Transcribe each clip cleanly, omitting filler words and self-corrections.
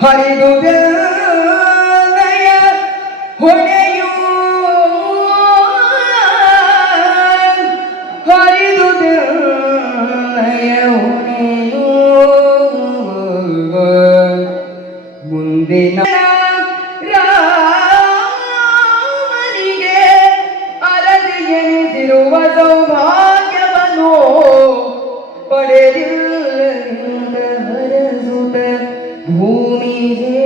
ಹರಿದು ಬೆನ್ನಯ ಹೊಳೆಯು ಹರಿದು ಬೆನ್ನಯ ಹೊಳೆಯು ಮುಂದಿನ ರಾಮನಿಗೆ ಅರದಿಯೆನಿಸಿರುವ ಸೌಭಾಗ್ಯವನ್ನು ಪಡೆದಿಲ್ಲ ಹರಸುತ್ತ ಭೂಮಿಗೆ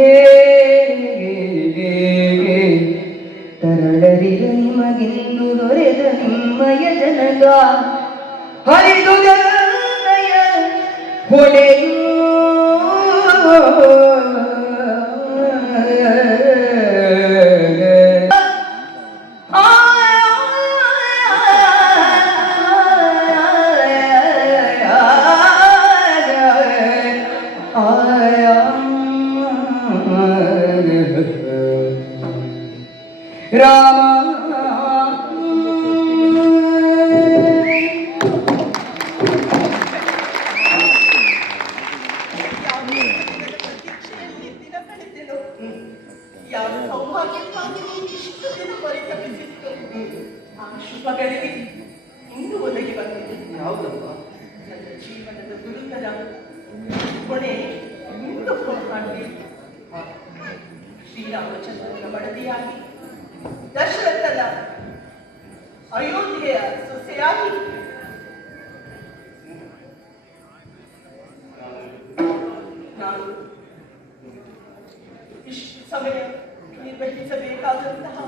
ತರಳರಿದ ನಿಮಗಿಂದು ದೊರೆದ ನಿಮ್ಮಯ ಜನಕ ಹರಿದು ಜನಯ ಹೊಳೆಯು ರಾಮ ಯಾವ ಸೌಭಾಗ್ಯಕ್ಕಾಗಿ ಇಷ್ಟು ದಿನ ಪರಿತಪಿಸಿತ್ತು ಆ ಶುಭಗಳಿಗೆ ಇಂದು ಒದಗಿ ಬಂದಿದೆ. ಹೌದಪ್ಪ, ನನ್ನ ಜೀವನದ ಗುರುತರ ಹೊಣೆ ಇಂದು ಕಾಣಬೇಕು. ಶ್ರೀರಾಮಚಂದ್ರನ ಮಡದಿಯಾಗಿ ದಶರಥನ ಅಯೋಧ್ಯೆಯ ಸೊಸೆಯಾಗಿ ನಾನು ಇಷ್ಟು ಸಮಯ ನಿರ್ವಹಿಸಬೇಕಾದಂತಹ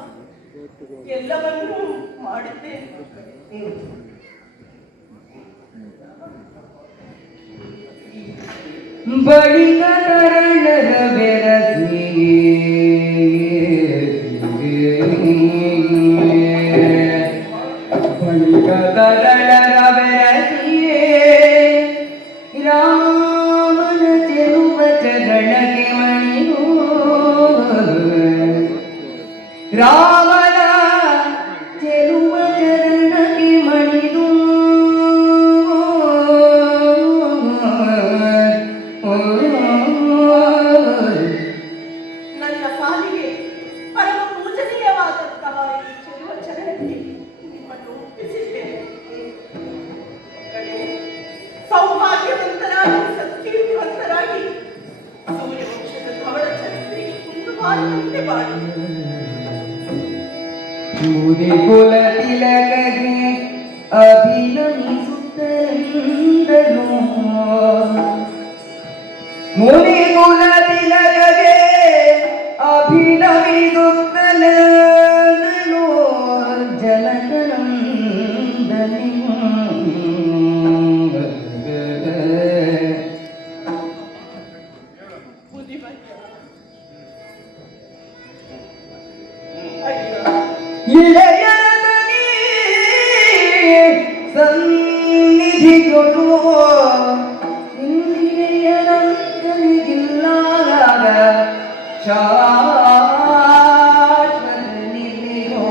ಎಲ್ಲವನ್ನೂ ಮಾಡಿದ್ದೇನೆ. ಬಳಿಕ ತರಣರ ಬೆರಸಿ ಬಳಿಕ ತರಣರ ಬೆರಸಿಯೇ ರಾಮನ ಚೆಲುವ ಚರಣಕ್ಕೆ ಮಣಿಯೋ ರಾಮನ ಚೆಲುವ ಚರಣಕ್ಕೆ ಮಣಿದು ನನ್ನ ಪಾಲಿಗೆ ಪರಮ ಪೂಜನೀಯವಾದಂತಹ ಈ ಚೆಲುವ ಚರಣಕ್ಕೆ ನಿಮ್ಮನ್ನು ಒಪ್ಪಿಸಿದ್ದೇನೆ. ಸೌಭಾಗ್ಯವಂತರಾಗಿ ಸತ್ಕೀರ್ತಿವಂತರಾಗಿ ಸೂರ್ಯವಂಶದ ಧವಳ ಚರಿತ್ರೆಗೆ ಒಂದು ಬಾರಿಯಂತೆ ಬಾಳಿ ಮುದಿ ಕುಲ ತಿಲಕಗೆ ಅಭಿನಮಿಸುತ್ತಲಿಂದನು ಮುನಿ ಕುಲ ತಿಲಕಗೆ ಅಭಿನಮಿಸುತ್ತಲಿಂದನು ಜನಕನಂದನಿಯು ಇಳೆಯರದನಿ ಸನ್ನಿಧಿಗೊಳು ಇಂದ್ರಿಯರಂತನಿಗಿಲ್ಲಾಗ ಶಾಶ್ವತನಿದೆಯೋ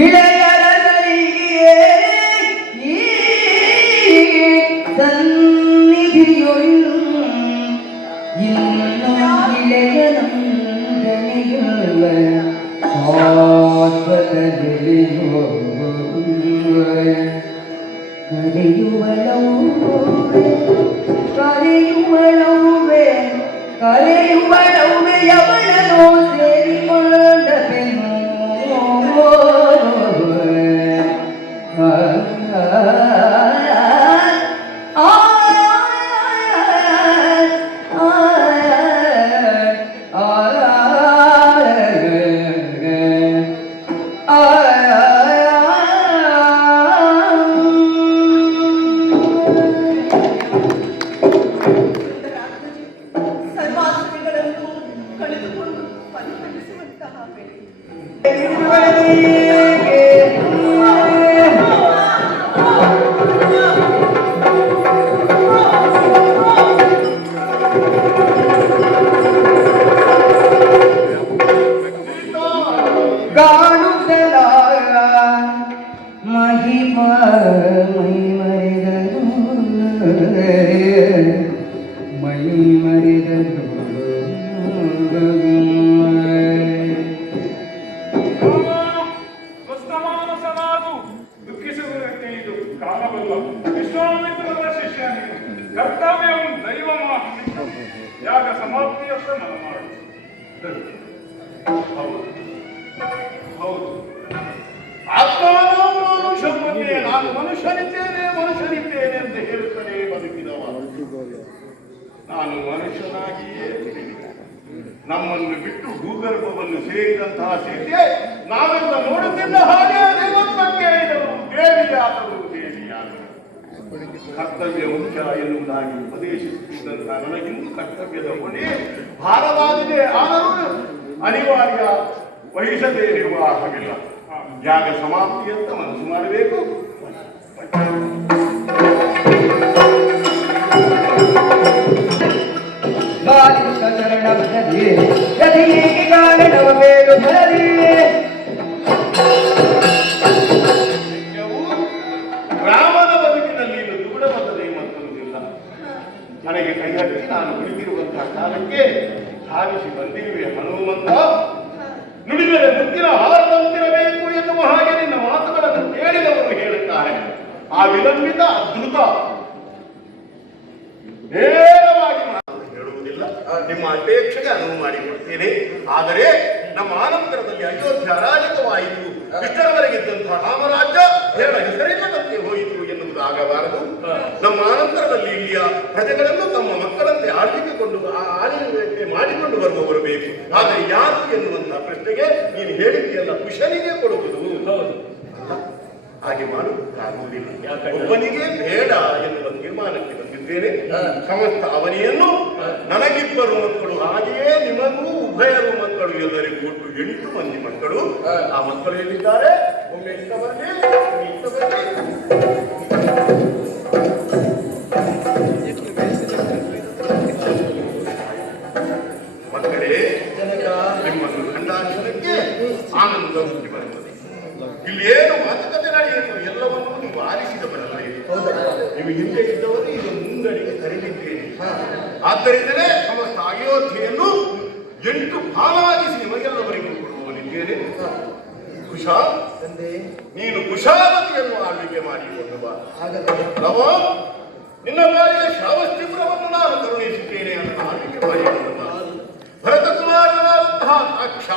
ಇಳೆಯರದನಿಗೆ ಈ ಸನ್ನಿಧಿಯೊಳು ಇನ್ನು ಇಳೆಯರಂತನಿಗಿಲ್ಲ ಶಾಶ್ವತನಿದೆಯೋ ಕರೆಯುವಳವುವೆ ಕರೆಯುವಳವುವೆ ಯವಳನೋ ಸೇರಿಕೊಂಡವೆನು ಸರ್ವಾತ್ಮನೆ ಮನ ಮಾಡು. ಹೌದು ಹೌದು, ಆತ್ಮಾನುಷವನ್ನೇ ನಾನು ಮನುಷ್ಯನಿದ್ದೇನೆ ಅಂತ ಹೇಳುತ್ತಲೇ ಬದುಕಿದವ. ನಾನು ಮನುಷ್ಯನಾಗಿಯೇ ತಿಳಿದಿಲ್ಲ. ನಮ್ಮನ್ನು ಬಿಟ್ಟು ಭೂಗರ್ಭವನ್ನು ಸೇರಿದಂತಹ ಸೀತೆ ನಾವೆಲ್ಲ ನೋಡುತ್ತಿದ್ದ ಹಾಗೆ ದೇವತ್ವಕ್ಕೆ ದೇವಿಯಾದರು. ಕರ್ತವ್ಯ ಮುಖ್ಯ ಎನ್ನುವುದಾಗಿ ಉಪದೇಶಿಸುತ್ತಿದ್ದಂತಹ ನನಗಿಂದು ಕರ್ತವ್ಯದ ಹೊಣೆ ಭಾರವಾಗಿದೆ. ಆದರೂ ಅನಿವಾರ್ಯ, ವಹಿಸದೇ ನಿರ್ವಾಹವಿಲ್ಲ. ಯಾಗ ಸಮಾಪ್ತಿ ಅಂತ ಮನಸ್ಸು ಮಾಡಬೇಕು. ಶರಣ ಭರದಿ ಗದಿಗೆ ಕಾರಣವ ಬೇಡು ಭರದಿ. ರಾಮನ ಬದುಕಿನಲ್ಲಿ ಇನ್ನು ದೂರವಾದದೇ ಮತ್ತೊಂದಿಲ್ಲ. ನನಗೆ ಕೈ ಹಚ್ಚಿ ನಾನು ಕುಳಿತಿರುವಂತಹ ಕಾಲಕ್ಕೆ ಧಾವಿಸಿ ಬಂದಿರುವೆ ಹನುಮಂತ. ನುಡಿದರೆ ಮುತ್ತಿನ ಹಾರದಂತಿರಬೇಕು ಎನ್ನುವ ಹಾಗೆ ನಿನ್ನ ಮಾತುಗಳನ್ನು ಕೇಳಿದವರು ಹೇಳುತ್ತಾರೆ. ಆ ವಿಲಂಬಿತ ಅದ್ಭುತ ನೇರವಾಗಿ ಮಾತು ಹೇಳುವುದಿಲ್ಲ. ನಿಮ್ಮ ಅಪೇಕ್ಷೆಗೆ ಅನುವು ಮಾಡಿಕೊಡ್ತೇನೆ. ಆದರೆ ನಮ್ಮ ಆನಂತರದಲ್ಲಿ ಅಯೋಧ್ಯ ಅರಾಜಕವಾಯಿತು, ಇಷ್ಟರವರೆಗಿದ್ದಂತಹ ರಾಮರಾಜ್ಯ ಹೇಳ ಹೆಸರಿಲ್ಲದಂತೆ ಹೋಯಿತು ಎನ್ನುವುದು ಆಗಬಾರದು. ನಮ್ಮ ಆನಂತರದಲ್ಲಿ ಇಲ್ಲಿಯ ಪ್ರಜೆಗಳನ್ನು ತಮ್ಮ ಮಕ್ಕಳಂತೆ ಆಳ್ವಿಕೆ ಮಾಡಿಕೊಂಡು ಬರುವವರು ಬೇಕು. ಆದರೆ ಯಾರು ಎನ್ನುವಂತಹ ಪ್ರಶ್ನೆಗೆ ನೀನು ಹೇಳಿಕೆಯಲ್ಲ ಕುಶನಿಗೆ ಕೊಡುವುದು. ಹಾಗೆ ಮಾಡುವುದಾಗುವುದಿಲ್ಲ. ಒಬ್ಬನಿಗೆ ಬೇಡ ಎನ್ನುವ ತೀರ್ಮಾನಕ್ಕೆ ಬಂದಿದ್ದೇನೆ. ಸಮಸ್ತ ಅವನಿಯನ್ನು ನನಗಿಬ್ಬರು ಮಕ್ಕಳು, ಹಾಗೆಯೇ ನಿಮಗೂ ಉಭಯರು ಮಕ್ಕಳು, ಎಲ್ಲರಿಗೂ ಒಟ್ಟು 8 ಮಂದಿ ಮಕ್ಕಳು. ಆ ಮಕ್ಕಳು ಎಲ್ಲಿದ್ದಾರೆ? ಒಮ್ಮೆ ಇಷ್ಟ ಬನ್ನಿ. ಮಕ್ಕಳೇ, ನಿಮ್ಮನ್ನು ಕಂಡಾಕ್ಷಣಕ್ಕೆ ಆನಂದ ಹುಟ್ಟಿ ಬರುತ್ತದೆ. ಇಲ್ಲಿ ಏನು ಮಾತುಕತೆ ನಡೆಯಿತು ಎಲ್ಲವನ್ನೂ ನೀವು ಆರಿಸಿದವರಲ್ಲ. ನೀವು ಹಿಂದೆ ಇದ್ದವರು ಈಗ ಮುಂದಡಿಗೆ ಕರೆದಿದ್ದೇನೆ. ಆದ್ದರಿಂದಲೇ ಸಮಸ್ತ ಅಯೋಧ್ಯೆಯನ್ನು 8 ಭಾಗವಾಗಿಸಿ ನಿಮಗೆಲ್ಲವರಿಗೂ ಕೊಡುವನಿದ್ದೇನೆ. ಕುಶಾ, ನೀನು ಕುಶಾವತಿಯನ್ನು ಆಳ್ವಿಕೆ ಮಾಡಿಕೊಂಡು ಬಾ. ನವ, ನಿನ್ನ ಬಾರಿಗೆ ಶ್ರಾವಸ್ತಿಪುರವನ್ನು ನಾನು ಕರುಣಿಸುತ್ತೇನೆ ಅಂತ ಆಳ್ವಿಕೆ ಮಾಡಿಕೊಂಡು ಬಾ. ಭರತ ಕುಮಾರನಾದಂತಹ ಅಕ್ಷ,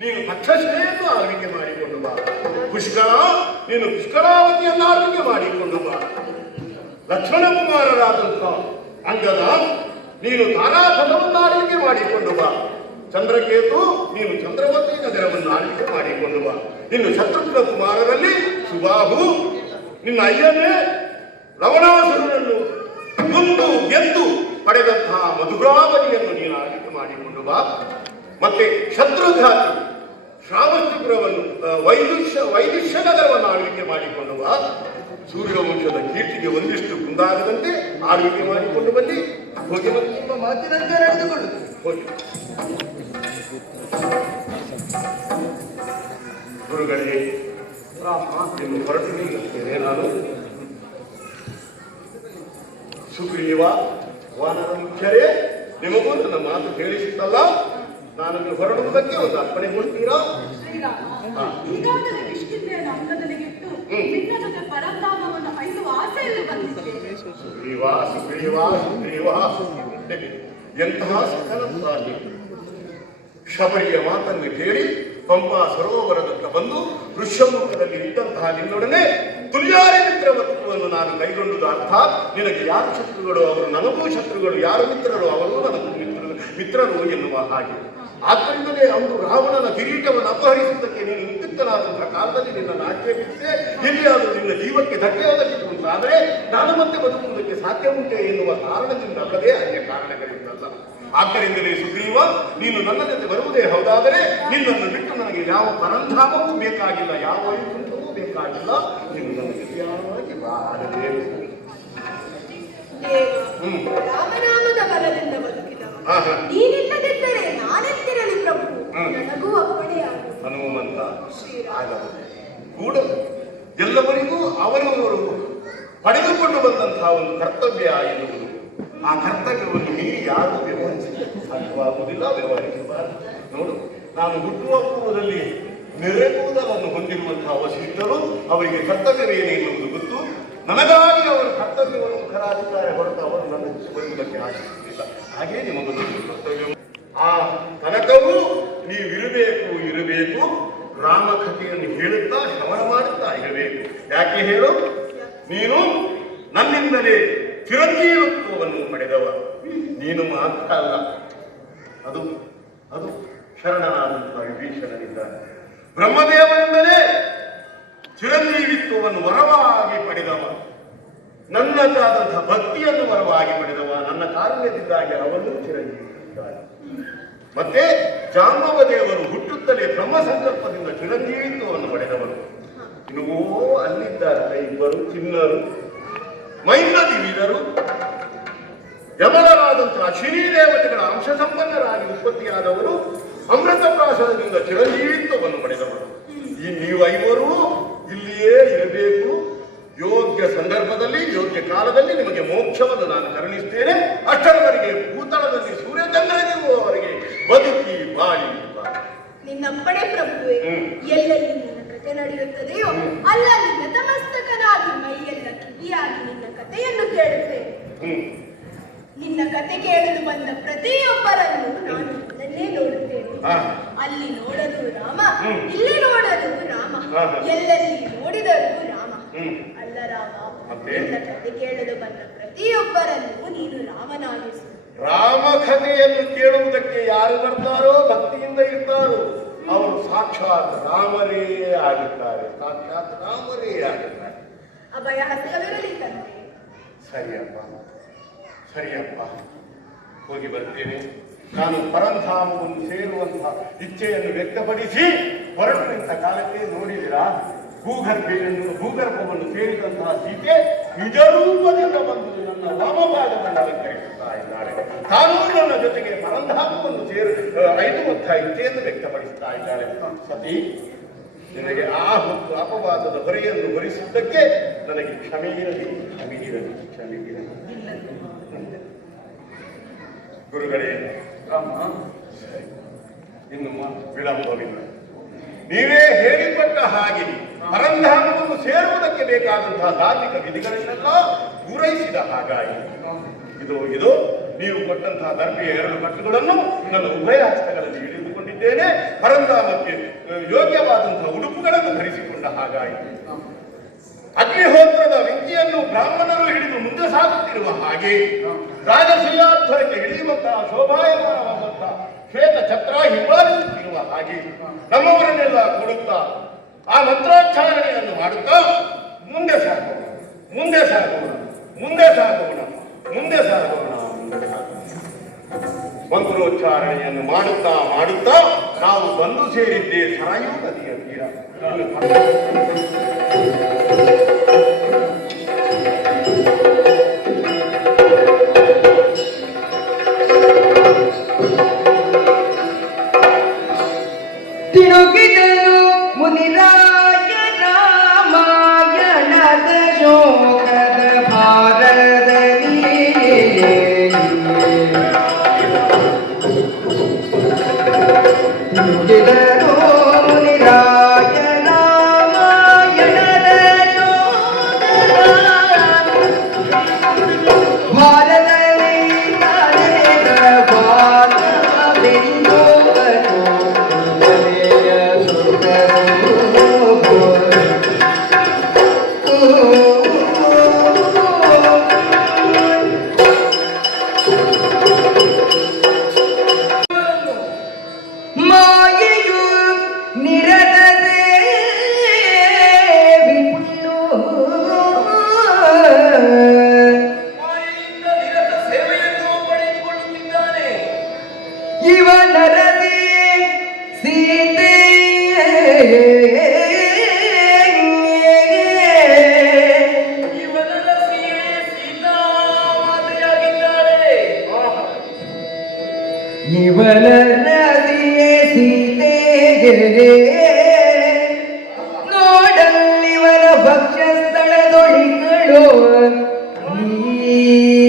ನೀನು ತಕ್ಷಶಿಲೆಯನ್ನು ಆಳ್ವಿಕೆ ಮಾಡಿಕೊಂಡು ಬಾ. ಪುಷ್ಕರ, ನೀನು ಪುಷ್ಕರಾವತಿಯನ್ನು ಆಳ್ವಿಕೆ ಮಾಡಿಕೊಂಡು ಬಾ. ಲಕ್ಷ್ಮಣ ಕುಮಾರರಾದಂತಹ ಅಂಗದ, ನೀನು ತಾರಾಪಥವನ್ನು ಆಳ್ವಿಕೆ ಮಾಡಿಕೊಂಡು ಬಾ. ಚಂದ್ರಕೇತು, ನೀನು ಚಂದ್ರವತಿ ನಗರವನ್ನು ಆಳ್ವಿಕೆ ಮಾಡಿಕೊಂಡು ಬಾ. ಇನ್ನು ಶತ್ರುಘ್ನ ಕುಮಾರರಲ್ಲಿ ಸುಬಾಹು, ನಿನ್ನ ಅಯ್ಯನೇ ಲವಣಾಸುರನನ್ನು ಮುಂದು ಗೆದ್ದು ಪಡೆದಂತಹ ಮಧುರಾವತಿಯನ್ನು ನೀನು ಆಳ್ವಿಕೆ ಮಾಡಿಕೊಂಡು ಬಾ. ಮತ್ತೆ ಶತ್ರುಘಾತಿ ಶ್ರಾವಸ್ತಿಪುರವನ್ನು ವೈದುಷ್ಯ ನಗರವನ್ನು ಆಳ್ವಿಕೆ ಮಾಡಿಕೊಂಡು ಬಾ. ಸೂರ್ಯವಂಶದ ಕೀರ್ತಿಗೆ ಒಂದಿಷ್ಟು ಕುಂದಾಗದಂತೆ ಆಳ್ವಿಕೆ ಮಾಡಿಕೊಂಡು ಬನ್ನಿ. ಹೋಗಿ ನಿಮ್ಮ ಮಾತಿನಂತೆ ನಡೆದುಕೊಳ್ಳು. ಹೋಗಿ ಗುರುಗಳೇ, ನಿನ್ನು ಹೊರಟು ನಿಲ್ಲುತ್ತೇನೆ ನಾನು. ಸುಗ್ರೀವ, ವಾನರ ಮುಖ್ಯರೇ, ನಿಮಗೂ ನನ್ನ ಮಾತು ಕೇಳಿಸಿತ್ತಲ್ಲ, ನಾನು ಹೊರಡುವುದಕ್ಕೆ ಒಂದು ಅರ್ಪಣೆ ಕೊಡ್ತೀರಾ? ಈಗಾಗಲೇ ಕಿಷ್ಕಿಂಧೆಯನ್ನು ಅಂಗದಲ್ಲಿಟ್ಟು ನಿನ್ನ ಜೊತೆ ಪರಂಧಾಮವನ್ನು ಐದು ಆಸೆಯಲ್ಲಿ ಬಂದಿದ್ದೇನೆ. ಸುಗ್ರೀವ, ಎಂತಹ ಸಕಲವಾಗಿ ಶಬರಿಯ ಮಾತನ್ನು ಕೇಳಿ ಪಂಪಾ ಸರೋವರದತ್ತ ಬಂದು ಋಷ್ಯಮುಖದಲ್ಲಿ ಇದ್ದಂತಹ ನಿನ್ನೊಡನೆ ತುಲ್ಯಾರಿ ಮಿತ್ರವತ್ವವನ್ನು ನಾನು ಕೈಗೊಂಡುದು. ಅರ್ಥಾತ್ ನಿನಗೆ ಯಾರು ಶತ್ರುಗಳು ಅವರು ನನಗೂ ಶತ್ರುಗಳು, ಯಾರು ಮಿತ್ರರು ಅವರು ನನಗೂ ಮಿತ್ರರು ಎನ್ನುವ ಹಾಗೆ. ಆದ್ದರಿಂದಲೇ ಅಂದು ರಾವಣನ ಕಿರೀಟವನ್ನು ಅಪಹರಿಸುವುದಕ್ಕೆ ನೀನು ಉದ್ಯುಕ್ತನಾದಂತಹ ಕಾಲದಲ್ಲಿ ನಿನ್ನನ್ನು ಆಕ್ಷೇಪಿಸಿದೆ. ಎಲ್ಲಿಯಾದರೂ ನಿನ್ನ ಜೀವಕ್ಕೆ ಧಕ್ಕೆಯಾದಕ್ಕೆ ಉಂಟಾದರೆ ನಾನು ಮತ್ತೆ ಬದುಕುವುದಕ್ಕೆ ಸಾಧ್ಯ ಉಂಟೆ ಎನ್ನುವ ಕಾರಣದಿಂದ ಅಲ್ಲದೆ ಅನ್ಯ ಕಾರಣಗಳಿಂದಲ್ಲ. ಆದ್ದರಿಂದಲೇ ಸುಗ್ರೀವ, ನೀನು ನನ್ನ ಜೊತೆ ಬರುವುದೇ ಹೌದಾದರೆ ನಿನ್ನನ್ನು ಬಿಟ್ಟು ನನಗೆ ಯಾವ ಪರಂಧಾಮವೂ ಬೇಕಾಗಿಲ್ಲ, ಯಾವ ವೈಕುಂಠವೂ ಬೇಕಾಗಿಲ್ಲ. ನೀನು ನನ್ನ ಜೊತೆಯಾಗಿ ಬಾರಬೇಕು. ರಾಮನಾಮದ ಬಲದಿಂದ ಬದುಕಿದವ ನೀನಿಲ್ಲದಿದ್ದರೆ ನಾನೆತ್ತಿರಲಿ ಪ್ರಭು, ನನಗೂ ಅಪ್ಪಣೆಯಾಗು. ಹನುಮಂತ ಕೂಡ ಎಲ್ಲವರಿಗೂ ಅವರವರು ಪಡೆದುಕೊಂಡು ಬಂದಂತಹ ಒಂದು ಕರ್ತವ್ಯ ಎನ್ನುವುದು, ಆ ಕರ್ತವ್ಯವನ್ನು ಮೀರಿ ಯಾರೂ ವ್ಯವಹರಿಸುವುದಿಲ್ಲ, ವ್ಯವಹರಿಸಬಾರದು. ನೋಡು, ನಾನು ಹುಟ್ಟುವ ಪೂರ್ವದಲ್ಲಿ ನೆರೆಕೂದಲನ್ನು ಹೊಂದಿರುವಂತಹ ವಸಿಷ್ಠರು ಅವರಿಗೆ ಕರ್ತವ್ಯವೇನು ಎನ್ನುವುದು ಗೊತ್ತು. ನನಗಾಗಿ ಅವರು ಕರ್ತವ್ಯವನ್ನು ಮುಖರಾಗಿದ್ದಾರೆ ಹೊರತು ಅವರು ನನ್ನ ಬರುವುದಕ್ಕೆ ಆಶಿಸುತ್ತಿಲ್ಲ. ಹಾಗೆ ನಿಮಗೊಂದು ಕರ್ತವ್ಯ. ಆ ತನಕವೂ ಇರಬೇಕು ರಾಮಕಥೆಯನ್ನು ಹೇಳುತ್ತಾ ಶ್ರವಣ ಮಾಡುತ್ತಾ ಇರಬೇಕು. ಯಾಕೆ ಹೇಳು? ನೀನು ನನ್ನಿಂದಲೇ ಚಿರಂಜೀವತ್ವವನ್ನು ಪಡೆದವ. ನೀನು ಮಾತ್ರ ಅಲ್ಲ, ಅದು ಅದು ಶರಣನಾದಂತಹ ವಿಭೀಷಣನಿದ್ದಾನೆ. ಬ್ರಹ್ಮದೇವನಿಂದಲೇ ಚಿರಂಜೀವಿತ್ವವನ್ನು ವರವಾಗಿ ಪಡೆದವ, ನನ್ನದಾದಂತಹ ಭಕ್ತಿಯನ್ನು ವರವಾಗಿ ಪಡೆದವ, ನನ್ನ ಕಾರುಣ್ಯದಿಂದಾಗಿ ಅವನು ಚಿರಂಜೀವಿಸಿದ್ದಾನೆ. ಮತ್ತೆ ಜಾಂಬವ ದೇವರು ಹುಟ್ಟುತ್ತಲೇ ಬ್ರಹ್ಮ ಸಂಕಲ್ಪದಿಂದ ಚಿರಂಜೀವಿತ್ವವನ್ನು ಪಡೆದವರು. ಇನ್ನೂ ಅಲ್ಲಿದ್ದಾರೆ ಇಬ್ಬರು ಚಿನ್ನರು, ಮೈಂದ್ರದಿವಿದರು, ಯಮನರಾದಂತಹ ಶ್ರೀ ದೇವತೆಗಳ ಅಂಶ ಸಂಪನ್ನರಾಗಿ ಉತ್ಪತ್ತಿಯಾದವರು, ಅಮೃತ ಪ್ರಾಶನದಿಂದ ಚಿರಂಜೀವಿತ್ವವನ್ನು ಪಡೆದವರು. ಈ ನೀವು ಐವರು ಇಲ್ಲಿಯೇ ಇರಬೇಕು. ಯೋಗ್ಯ ಸಂದರ್ಭದಲ್ಲಿ ಯೋಗ್ಯ ಕಾಲದಲ್ಲಿ ನಿಮಗೆ ಮೋಕ್ಷವನ್ನು ನಾನು ಕರುಣಿಸ್ತೇನೆ. ಅಷ್ಟರವರೆಗೆ ಭೂತಳದಲ್ಲಿ ಸೂರ್ಯಚಂದ್ರನಿರುವವರೆಗೆ ಬದುಕಿ ಬಾಳಿ. ನಿನ್ನಪ್ಪಣೆ ಪ್ರಭುವೆ. ಎಲ್ಲೆಲ್ಲಿ ನಿನ್ನ ಕಥೆ ನಡೆಯುತ್ತದೆಯೋ ಅಲ್ಲಲ್ಲಿ ನತಮಸ್ತಕನಾಗಿ ಮೈಯೆಲ್ಲ ಕಿವಿಯಾಗಿ ನಿನ್ನ ಕಥೆಯನ್ನು ಕೇಳುತ್ತೇನೆ. ನಿನ್ನ ಕತೆ ಕೇಳಲು ಬಂದ ಪ್ರತಿಯೊಬ್ಬರನ್ನು ನಾನು ನನ್ನನ್ನೇ ನೋಡುತ್ತೇನೆ. ಅಲ್ಲಿ ನೋಡಲು ರಾಮ, ಇಲ್ಲಿ ನೋಡಲು ರಾಮ, ಎಲ್ಲೆಲ್ಲಿ ನೋಡಿದರೂ ರಾಮ. ಅಲ್ಲ ರಾಮ, ನಿನ್ನ ಕತೆ ಕೇಳಲು ಬಂದ ಪ್ರತಿಯೊಬ್ಬರನ್ನು ನೀನು ರಾಮನಾಗಿಸು. ರಾಮ ಕಥೆಯನ್ನು ಕೇಳುವುದಕ್ಕೆ ಯಾರು ಬರ್ತಾರೋ, ಭಕ್ತಿಯಿಂದ ಇರ್ತಾರೋ ಅವರು ಸಾಕ್ಷಾತ್ ರಾಮರೇ ಆಗಿದ್ದಾರೆ. ಸಾಕ್ಷಾತ್ ರಾಮರೇ ಆಗಿದ್ದಾರೆ. ಅಭಯ ಹಸ್ತವಿರಲಿ ತಂದೆ. ಸರಿಯಪ್ಪ, ಹೋಗಿ ಬರ್ತೇನೆ. ನಾನು ಪರಂಧಾಮವನ್ನು ಸೇರುವಂತಹ ಇಚ್ಛೆಯನ್ನು ವ್ಯಕ್ತಪಡಿಸಿ ಹೊರಟು ನಿಂತ ಕಾಲಕ್ಕೆ ನೋಡಿದಿರಾ, ಭೂಗರ್ಭವನ್ನು ಸೇರಿದಂತಹ ಸೀತೆ ನಿಜ ರೂಪದಿಂದ ಬಂದು ನನ್ನ ವಾಮಭಾಗವನ್ನು ಅಲಂಕರಿಸುತ್ತಾ ಇದ್ದಾಳೆ. ತಾನೂ ನನ್ನ ಜೊತೆಗೆ ಪರಂಧಾಮವನ್ನು ಐದುವಂತಹ ಇಚ್ಛೆಯನ್ನು ವ್ಯಕ್ತಪಡಿಸುತ್ತಾ ಇದ್ದಾಳೆ. ಸತಿ, ನಿನಗೆ ಆ ಹೊತ್ತು ಅಪವಾದದ ಹೊರೆಯನ್ನು ಹೊರಿಸುವುದಕ್ಕೆ ನನಗೆ ಕ್ಷಮೆ ಇರಲಿ. ಗುರುಗಳೇ, ಇನ್ನು ವಿಳಂಬವಿಲ್ಲ. ನೀವೇ ಹೇಳಿಕೊಟ್ಟ ಹಾಗೆ ಪರಂಧಾಮವನ್ನು ಸೇರುವುದಕ್ಕೆ ಬೇಕಾದಂತಹ ಧಾರ್ಮಿಕ ವಿಧಿಗಳನ್ನೆಲ್ಲ ಪೂರೈಸಿದ ಹಾಗಾಗಿ ಇದು ನೀವು ಕೊಟ್ಟಂತಹ ದರ್ಬೆಯ 2 ಕಟ್ಟುಗಳನ್ನು ನನ್ನ ಉಭಯ ಹಸ್ತಗಳಲ್ಲಿ ಹಿಡಿದುಕೊಂಡಿದ್ದೇನೆ. ಪರಂಧಾಮಕ್ಕೆ ಯೋಗ್ಯವಾದಂತಹ ಉಡುಪುಗಳನ್ನು ಧರಿಸಿಕೊಂಡ ಹಾಗಾಯಿತು. ಅಗ್ನಿಹೋತ್ರದ ವ್ಯಕ್ತಿಯನ್ನು ಬ್ರಾಹ್ಮಣರು ಹಿಡಿದು ಮುಂದೆ ಸಾಗುತ್ತಿರುವ ಹಾಗೆ ರಾಜಶೀಲಾಧ್ವರಕ್ಕೆ ಹಿಡಿಯುವಂತಹ ಶೋಭಾಯಮಾನವಾದಂತಹ ಶ್ವೇತ ಛತ್ರ ಹಿಂಬಾಲಿಸುತ್ತಿರುವ ಹಾಗೆ ನಮ್ಮವರನ್ನೆಲ್ಲ ಕೊಡುತ್ತಾ ಆ ಮಂತ್ರೋಚ್ಚಾರಣೆಯನ್ನು ಮಾಡುತ್ತಾ ಮುಂದೆ ಸಾಗೋಣ. ಮಂತ್ರೋಚ್ಚಾರಣೆಯನ್ನು ಮಾಡುತ್ತಾ ನಾವು ಬಂದು ಸೇರಿದ್ದೇ ಸರಾಯೂ ನದಿಯ ತೀರ. ತಿರುಗಿದನು ಮುನಿರಾಯ ರಾಮಾಯಣದ ಶೋಕದ ಭಾರದಲ್ಲಿ. ತಿರುಗಿದನು ಮುನಿರಾಯ ರಾಮಾಯಣದ ಶೋಕದ ಭಾರದಲ್ಲಿ ತಲೆದ ಭಾರವೆಂದು ಮಾಯೆಯು ನಿರತದೆ ವಿಪುಲು ಮಾಯೆಯಿಂದ ನಿರತ ಸೇವೆಯನ್ನು ಪಡೆದುಕೊಳ್ಳುತ್ತಿದ್ದಾನೆ. ಇವನರದೆ ಸೀತೆ ಇವನ ರಸಿಯೇ ಸೀತಾಮಾತೆಯಾಗಿದ್ದಾಳೆ. ಇವನ ನದಿಯೇ ಸೀತೆಗೆ ನೋಡಲ್ಲಿವರ ಭಕ್ಷ್ಯ ಸ್ಥಳದೊಳಿಗಳು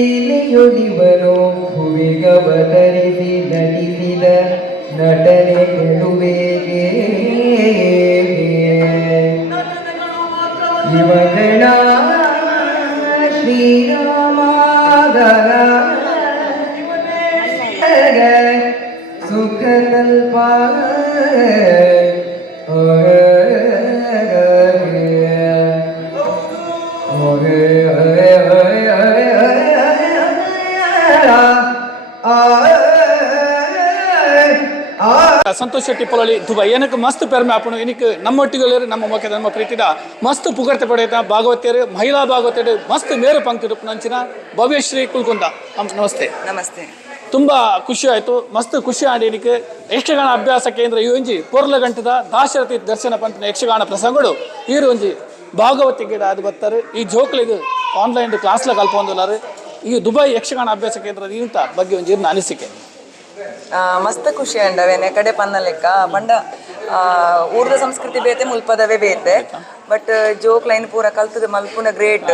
ನೀಲಿಯೊಳಿವರು ಭುವಿಗವತರಿಸಿ ನಟಿಸಿದ ನಟನೆಗಳುವೇಗೆ ನಟನೆಗಳು ಮಾತ್ರವಲ್ಲ, ಇವನ ಶ್ರೀರಾಮಾದ ಇವನೇ ಸುಖ ತಲ್ಪ ಸಂತೋಷ್ ಶೆಟ್ಟಿ ಪೊಲಳಿ ದುಬೈ ಏನಕ್ಕೆ ಮಸ್ತ್ ಪೆರ್ಮೆ ಆಪಣು ಏನಕ್ಕೆ ನಮ್ಮೊಟ್ಟಿಗೆ ನಮ್ಮ ಮೊಕ್ಕ ನಮ್ಮ ಪ್ರೀತಿದ ಮಸ್ತ್ ಪುಗರ್ತೆ ಪಡೆಯುತ್ತ ಭಾಗವತಿಯರು ಮಹಿಳಾ ಭಾಗವತಿಯರು ಮಸ್ತ್ ಮೇರು ಪಂಕ್ತಿ ರೂಪ ನಂಚಿನ ಭವ್ಯಶ್ರೀ ಕುಲ್ಕುಂದ ನಮಸ್ತೆ. ನಮಸ್ತೆ. ತುಂಬ ಖುಷಿ ಆಯಿತು ಮಸ್ತ್ ಖುಷಿ ಆಡಿ ಏನಕ್ಕೆ ಯಕ್ಷಗಾನ ಅಭ್ಯಾಸ ಕೇಂದ್ರ ಈ ಒಂಜಿ ಪೊರ್ಲ ಗಂಟದ ದಾಶರಥಿ ದರ್ಶನ ಪಂಪಿನ ಯಕ್ಷಗಾನ ಪ್ರಸಂಗಗಳು ಈ ಒಂಜಿ ಭಾಗವತಿ ಗಿಡ ಅದು ಬರ್ತಾರೆ ಈ ಜೋಕ್ಲಿಗೆ ಆನ್ಲೈನ್ ಕ್ಲಾಸ್ಲ ಕಲ್ಪೊಂದುಲ್ಲಾರು ಈ ದುಬೈ ಯಕ್ಷಗಾನ ಅಭ್ಯಾಸ ಕೇಂದ್ರದ ಇಂಥ ಬಗ್ಗೆ ಒಂಜಿ ಅನಿಸಿಕೆ ಮಸ್ತ್ ಖುಷಿ ಅಂಡವೇನೆ ಕಡೆ ಪನ್ನ ಲೆಕ್ಕ ಪಂಡ ಊರ್ದ ಸಂಸ್ಕೃತಿ ಬೇತೆ ಮುಲ್ಪದವೇ ಬೇತೆ ಬಟ್ ಜೋಕ್ ಲೈನ್ ಪೂರ ಕಲ್ತದ ಮಲ್ಪುನ ಗ್ರೇಟ್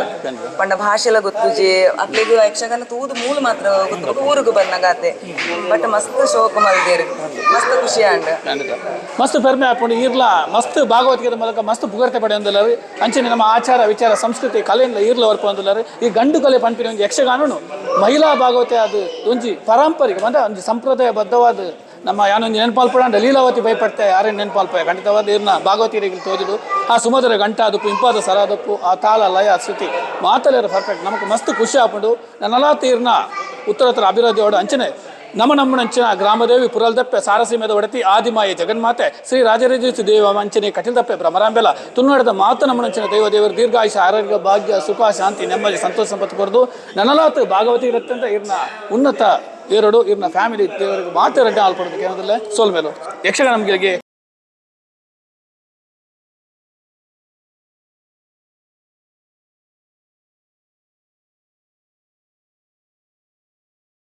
ಪಂಡ ಭಾಷೆಲ ಗೊತ್ತುಜಿ ಅಕ್ಲಿಗೂ ಯಕ್ಷಗಾನ ತೂದು ಮೂಲ ಮಾತ್ರ ಗೊತ್ತು ಊರಿಗೂ ಬಂದಂಗಾತೆ ಬಟ್ ಮಸ್ತ್ ಶೋಕ ಮಲ್ದೇರು ಮಸ್ತ್ ಖುಷಿ ಅಂಡ ಮಸ್ತ್ ಪೆರ್ಮೆ ಹಾಕೊಂಡು ಇರ್ಲ ಮಸ್ತ್ ಭಾಗವತಿಗೆ ಮೂಲಕ ಮಸ್ತ್ ಪುಗರ್ತೆ ಪಡೆ ಅಂದಲ್ಲರು ಅಂಚನೆ ನಮ್ಮ ಆಚಾರ ವಿಚಾರ ಸಂಸ್ಕೃತಿ ಕಲೆಯಿಂದ ಇರ್ಲ ವರ್ಪ ಅಂದಲ್ಲರು ಈ ಗಂಡು ಕಲೆ ಪಂಪಿನ ಒಂದು ಯಕ್ಷಗಾನನು ಮಹಿಳಾ ಭಾಗವತಿ ಅದು ಒಂಜಿ ಪಾರಂಪರಿಕ ಅಂದ್ರೆ ಒಂದು ಸಂಪ್ರದಾಯಬದ್ಧವಾದ ನಮ್ಮ ಯಾನೊಂದು ನೆನಪಾಲ್ಪಡ ಲೀಲಾವತಿ ಭಯಪಡ್ತೆ ಯಾರೇನು ನೆನಪಾಲ್ಪಯ ಖಂಡಿತವಾದ ಇರ್ನ ಭಾಗವತಿಯರಿಗೆ ತೋಜುದು ಆ ಸುಮಧುರ ಗಂಟ ಅದಪ್ಪು ಇಂಪಾದ ಸರಾದಪ್ಪು ಆ ತಾಳ ಲಯ ಶ್ರುತಿ ಮಾತಲೇರ ಪರ್ಫೆಕ್ಟ್ ನಮಗೆ ಮಸ್ತ್ ಖುಷಿ ಹಾಕೊಂಡು ನನ್ನಲಾ ತೀರ್ನ ಉತ್ತರ ಅಭಿವೃದ್ಧಿ ಹೊಡ ಅಂಚನೆ ನಮ್ಮನಂಚಿನ ಗ್ರಾಮದೇವಿ ಪುರಲ್ದಪ್ಪೆ ಸಾರಸೀಮೆದ ಒಡತಿ ಆದಿಮಾಯಿ ಜಗನ್ಮಾತೆ ಶ್ರೀ ರಾಜರಾಜೇಶ್ವರಿ ದೇವ ಮಂಚನೆ ಕಟಿಲ್ದಪ್ಪೆ ಭ್ರಮರಾಂಬೆಲ ತುನ್ನಡದ ಮಾತು ನಮ್ಮನಂಚಿನ ದೇವರು ದೀರ್ಘಾಯುಷ ಆರೋಗ್ಯ ಭಾಗ್ಯ ಸುಖ ಶಾಂತಿ ನೆಮ್ಮದಿ ಸಂತೋಷ ಸಂಪತ್ತು ಕೊರದು ನನ್ನಲಾತ್ ಭಾಗವತಿ ಇರುತ್ತೆ ಅಂತ ಇರ್ನ ಉನ್ನತ ಎರಡು ಇರ್ನ ಫ್ಯಾಮಿಲಿ ದೇವರಿಗೆ ಮಾತು ರಡ್ಡೆ ಆಲ್ಪಡೋದಕ್ಕೆ ಏನೋದಿಲ್ಲ ಸೋಲ್ಮೇಲು ಯಕ್ಷಗಾನ ನಮಗೆ